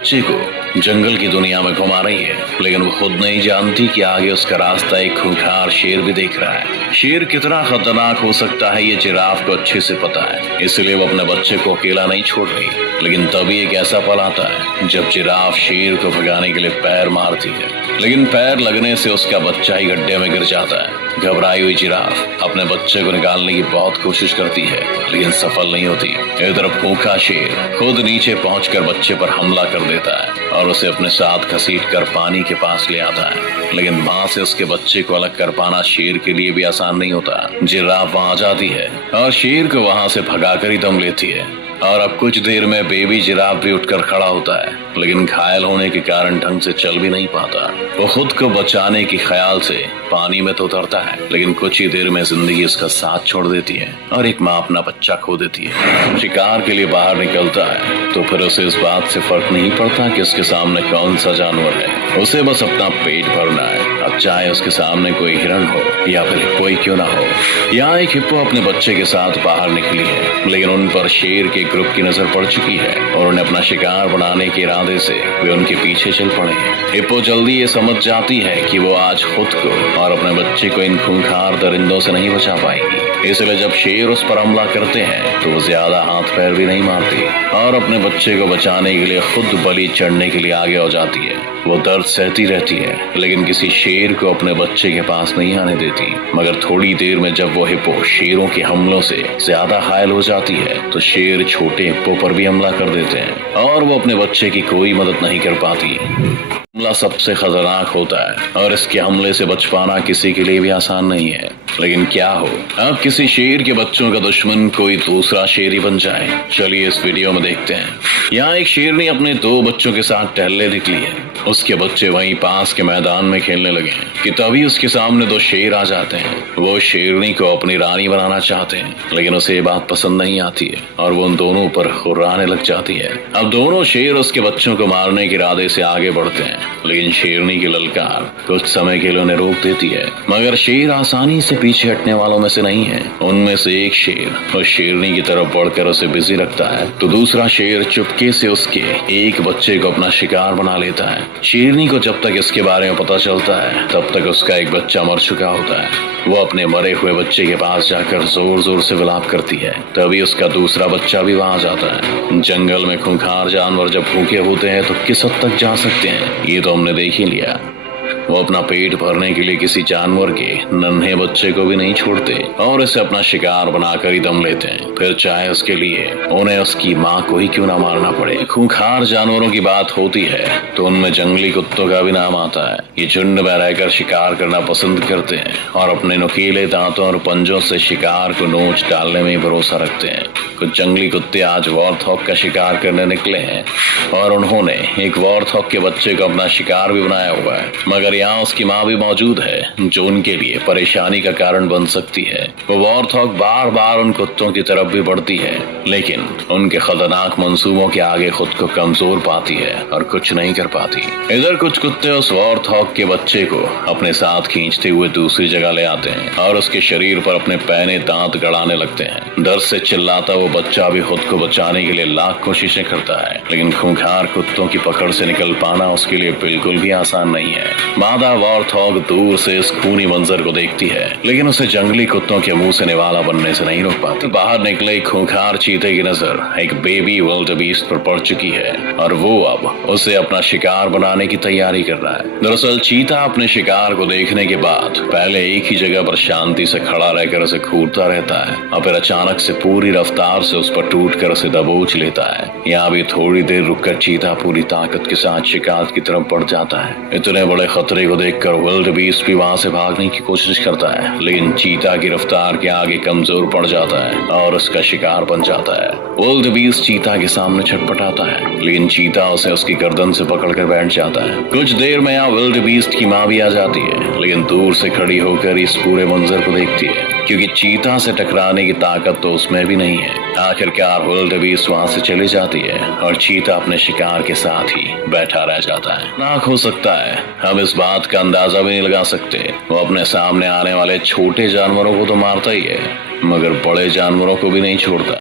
बच्चे को जंगल की दुनिया में घुमा रही है, लेकिन वो खुद नहीं जानती कि आगे उसका रास्ता एक खूंखार शेर भी देख रहा है। शेर कितना खतरनाक हो सकता है ये जिराफ को अच्छे से पता है, इसलिए वो अपने बच्चे को अकेला नहीं छोड़ रही। लेकिन तभी एक ऐसा पल आता है जब जिराफ शेर को भगाने के लिए पैर मारती है, लेकिन पैर लगने से उसका बच्चा ही गड्ढे में गिर जाता है। घबराई हुई जिराफ अपने बच्चे को निकालने की बहुत कोशिश करती है, लेकिन सफल नहीं होती। एक तरफ भूखा शेर खुद नीचे पहुंचकर बच्चे पर हमला कर देता है और उसे अपने साथ घसीटकर पानी के पास ले आता है, लेकिन वहां से उसके बच्चे को अलग कर पाना शेर के लिए भी आसान नहीं होता। जिराफ वहां जाती है और शेर को वहां से भगाकर ही दम लेती है, और अब कुछ देर में बेबी जिराफ भी उठकर खड़ा होता है, लेकिन घायल होने के कारण ढंग से चल भी नहीं पाता। वो खुद को बचाने के ख्याल से पानी में तो उतरता है, लेकिन कुछ ही देर में जिंदगी उसका साथ छोड़ देती है और एक माँ अपना बच्चा खो देती है। शिकार के लिए बाहर निकलता है तो फिर उसे इस बात से फर्क नहीं पड़ता कि उसके सामने कौन सा जानवर है, उसे बस अपना पेट भरना है। अब चाहे उसके सामने कोई हिरण हो या फिर कोई क्यों ना हो। यहाँ एक हिप्पो अपने बच्चे के साथ बाहर निकली है, लेकिन उन पर शेर के ग्रुप की नजर पड़ चुकी है और उन्हें अपना शिकार बनाने के इरादे से वे उनके पीछे चल पड़े हैं। हिप्पो जल्दी ये समझ जाती है कि वो आज खुद को और अपने बच्चे को इन खूंखार दरिंदों से नहीं बचा पाएगी, इसलिए जब शेर उस पर हमला करते हैं तो वो ज्यादा हाथ पैर भी नहीं मारती और अपने बच्चे को बचाने के लिए खुद बलि चढ़ने के लिए आगे हो जाती है। वो दर्द सहती रहती है, लेकिन किसी शेर को अपने बच्चे के पास नहीं आने देती। मगर थोड़ी देर में जब वो हिप्पो शेरों के हमलों से ज्यादा घायल हो जाती है तो शेर छोटे हिप्पो पर भी हमला कर देते हैं और वो अपने बच्चे की कोई मदद नहीं कर पाती। हमला सबसे खतरनाक होता है और इसके हमले से बच पाना किसी के लिए भी आसान नहीं है। लेकिन क्या हो अब किसी शेर के बच्चों का दुश्मन कोई दूसरा शेर ही बन जाए। चलिए इस वीडियो में देखते हैं। यहाँ एक शेरनी अपने 2 बच्चों के साथ टहलने निकली है। उसके बच्चे वहीं पास के मैदान में खेलने लगे हैं कि तभी उसके सामने 2 शेर आ जाते हैं। वो शेरनी को अपनी रानी बनाना चाहते हैं, लेकिन उसे ये बात पसंद नहीं आती है और वो उन दोनों पर खुर्राने लग जाती है। अब दोनों शेर उसके बच्चों को मारने के इरादे से आगे बढ़ते हैं, लेकिन शेरनी की ललकार कुछ समय के लिए उन्हें रोक देती है। मगर शेर आसानी से पीछे हटने वालों में से नहीं है। उनमें से एक शेर उस शेरनी की तरफ बढ़कर उसे बिजी रखता है तो दूसरा शेर चुपके से उसके एक बच्चे को अपना शिकार बना लेता है। शेरनी को जब तक इसके बारे में पता चलता है तब तक उसका एक बच्चा मर चुका होता है। वो अपने मरे हुए बच्चे के पास जाकर जोर जोर से विलाप करती है। तभी उसका दूसरा बच्चा भी वहां जाता है। जंगल में खूंखार जानवर जब भूखे होते हैं तो किस हद तक जा सकते हैं ये तो हमने देख ही लिया। वो अपना पेट भरने के लिए किसी जानवर के नन्हे बच्चे को भी नहीं छोड़ते और इसे अपना शिकार बनाकर ही दम लेते हैं, फिर चाहे उसके लिए उन्हें उसकी माँ को ही क्यों ना मारना पड़े। खूंखार जानवरों की बात होती है तो उनमें जंगली कुत्तों का भी नाम आता है। ये झुंड में रहकर शिकार करना पसंद करते हैं और अपने नुकीले दांतों और पंजों से शिकार को नोच डालने में भरोसा रखते हैं। कुछ जंगली कुत्ते आज वॉर्थॉग का शिकार करने निकले हैं और उन्होंने एक वॉर्थॉग के बच्चे को अपना शिकार भी बनाया हुआ है, मगर यहाँ उसकी माँ भी मौजूद है जो उनके लिए परेशानी का कारण बन सकती है। वो वॉर्थॉग बार बार उन कुत्तों की तरफ भी बढ़ती है, लेकिन उनके खतरनाक मंसूबों के आगे खुद को कमजोर पाती है और कुछ नहीं कर पाती। इधर कुछ कुत्ते उस वॉर्थॉग के बच्चे को अपने साथ खींचते हुए दूसरी जगह ले आते हैं और उसके शरीर पर अपने पैने दांत गड़ाने लगते हैं। दर्द से चिल्लाता वो बच्चा भी खुद को बचाने के लिए लाख कोशिशें करता है, लेकिन खूंखार कुत्तों की पकड़ से निकल पाना उसके लिए बिल्कुल भी आसान नहीं है। मादा वॉर्थॉग दूर से इस खूनी मंजर को देखती है, लेकिन उसे जंगली कुत्तों के मुंह से निवाला बनने से नहीं रोक पाती। बाहर निकले खूंखार चीते की नजर एक बेबी विल्डबीस्ट पर पड़ चुकी है और वो अब उसे अपना शिकार बनाने की तैयारी कर रहा है। दरअसल चीता अपने शिकार को देखने के बाद पहले एक ही जगह पर शांति से खड़ा रहकर उसे घूरता रहता है और फिर अचानक से पूरी रफ्तार से उस पर टूटकर उसे दबोच लेता है। यहाँ भी थोड़ी देर रुककर चीता पूरी ताकत के साथ शिकार की तरफ बढ़ जाता है। इतने बड़े खतरे को देखकर विल्डबीस्ट भी वहां से भागने की कोशिश करता है, लेकिन चीता की रफ्तार के आगे कमजोर पड़ जाता है और उसका शिकार बन जाता है। विल्डबीस्ट चीता के सामने छटपटाता है, लेकिन चीता उसे उसकी गर्दन से पकड़कर बैठ जाता है। कुछ देर में यहाँ विल्डबीस्ट की माँ भी आ जाती है, लेकिन दूर से खड़ी होकर इस पूरे मंजर को देखती है, क्योंकि चीता से टकराने की ताकत तो उसमें भी नहीं है। आखिरकार विल्डबीस्ट वहां से चली जाती है और चीता अपने शिकार के साथ ही बैठा रह जाता है। नाक हो सकता है हम इस बात का अंदाजा भी नहीं लगा सकते। वो अपने सामने आने वाले छोटे जानवरों को तो मारता ही है, मगर बड़े जानवरों को भी नहीं छोड़ता।